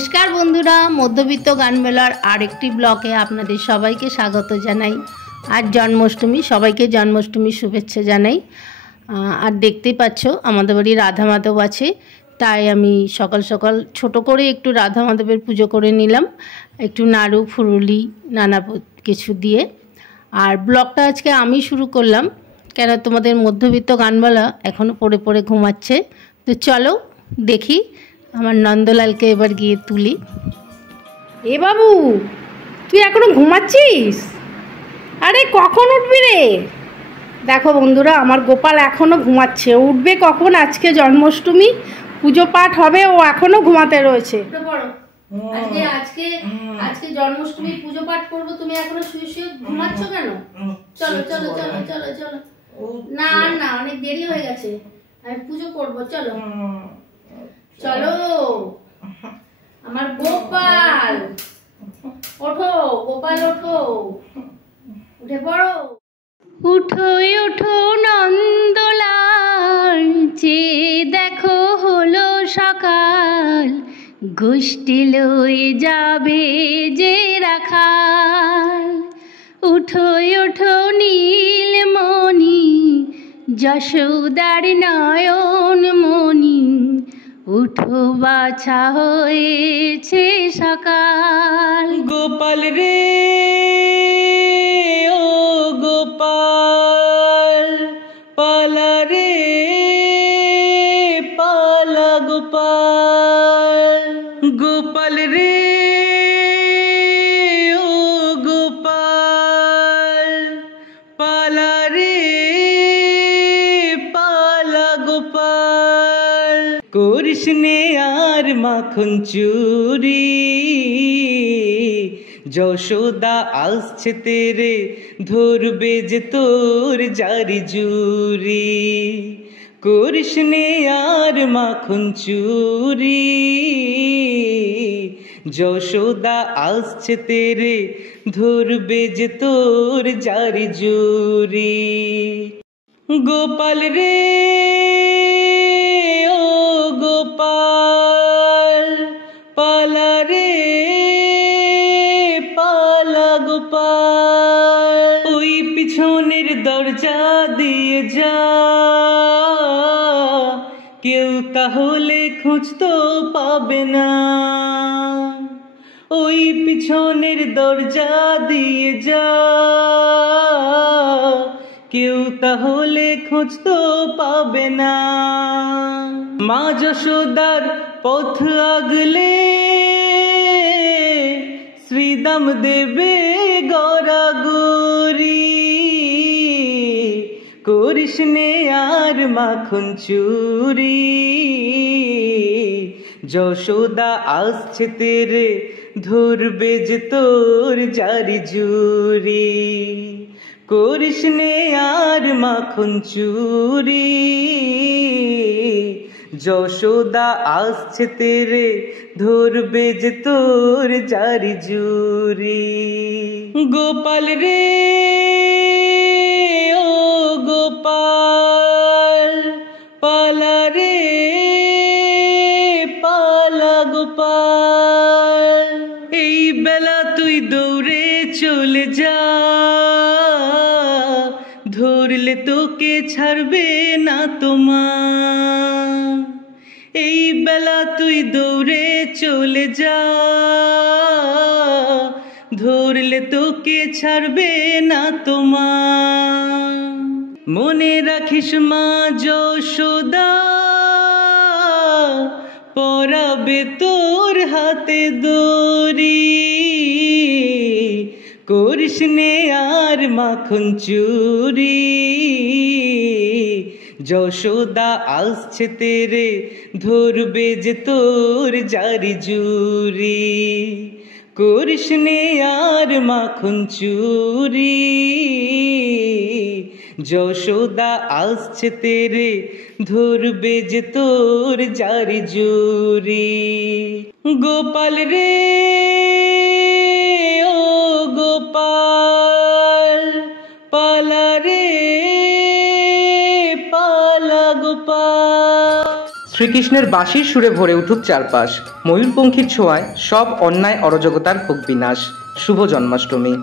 নমস্কার বন্ধুরা, মধ্যবিত্ত গানমেলার আরেকটি ব্লকে আপনাদের সবাইকে স্বাগত জানাই। আজ জন্মাষ্টমী, সবাইকে জন্মাষ্টমীর শুভেচ্ছা জানাই। আর দেখতেই পাচ্ছ আমাদের বাড়ি রাধা মাধব আছে, তাই আমি সকাল সকাল ছোট করে একটু রাধা মাধবের পুজো করে নিলাম, একটু নাড়ু ফুরুলি নানা কিছু দিয়ে। আর ব্লগটা আজকে আমি শুরু করলাম, কেন তোমাদের মধ্যবিত্ত গানমেলা এখনও পড়ে পড়ে ঘুমাচ্ছে। তো চলো দেখি আমার নন্দলালকে এবার গিয়ে তুলি। এ বাবু, তুই এখনো ঘুমাচ্ছিস? আরে কখন উঠবি রে? দেখো বন্ধুরা, আমার গোপাল এখনো ঘুমাচ্ছে। উঠবে কখন? আজকে জন্মাষ্টমী, পুজো পাঠ হবে, ও এখনো ঘুমাতে রয়েছে। আজকে আজকে জন্মাষ্টমী পুজো পাঠ করবো, তুমি এখনো শুয়ে শুয়ে ঘুমাচ্ছ কেন? চলো চলো চলো চলো চলো। না না, অনেক দেরি হয়ে গেছে, আমি পুজো করবো। চলো চলো আমার গোপাল, ওঠো গোপাল, ওঠো, উঠে পড়ো। উঠো উঠো নন্দলাল, যে দেখো হলো সকাল, গোষ্ঠী লয়ে যাবে যে রাখাল। উঠো উঠো নীলমণি, যশোদার নয়ন মণি, উঠো বাছা হয়েছে সকাল। গোপাল রে ও গোপাল, পালা রে পালা গোপাল। গোপাল রে ও গোপাল, পালা রে পালা গোপাল। করিস নে আর মাখন চুরি, যশোদা আসছে তেরে, ধরবে যে তোর জারি জুরি। করিস নে আর মাখন চুরি, যশোদা আসছে তেরে, ধরবে যে তোর জারি জুরি। গোপাল রে ও গোপাল, পালা রে পালা গোপাল। ওই পিছনের দরজা দিয়ে যা, কেউ তাহলে খুঁজতো পাবে না। ওই পিছনের দরজা দিয়ে যা, কেউ তাহলে খুঁজতো পাবে না। মা যশোদার পথ আগলে, শ্রীদাম দেবে গড়াগড়ি। করিস নে আর মাখন চুরি, যশোদা আসছে তেরে, ধরবে যে তোর জারি জুরি। করিস নে আর মাখন চুরি, যশোদা আসছে তেরে, ধরবে যে তোর জারি জুরি। গোপাল রে ও গোপাল, পালা রে পালা গোপাল। এই বেলা তুই দৌড়ে চলে যা, ধরলে তোকে ছাড়বে না তোমার। এই বেলা তুই দৌড়ে চলে যা, ধরলে তোকে ছাড়বে না তোমার। মনে রাখিস মা যশোদা, পরাবে তোর হাতে দড়ি। করিস নে আর মাখন চুরি, যশোদা আসছে তেরে, ধরবে যে তোর জারি জুরি। করিস নে আর মাখন চুরি, যশোদা আসছে তেরে, ধরবে যে তোর জারি জুরি। গোপাল রে ও গোপাল, পালা রে পালা গোপাল। শ্রীকৃষ্ণ শ্রীকৃষ্ণের বাঁশির সুরে ভরে উঠুক চারপাশ, ময়ূরপঙ্খীর ছোঁয়ায় সব অন্যায় অরাজকতার হোক বিনাশ। শুভ জন্মাষ্টমী।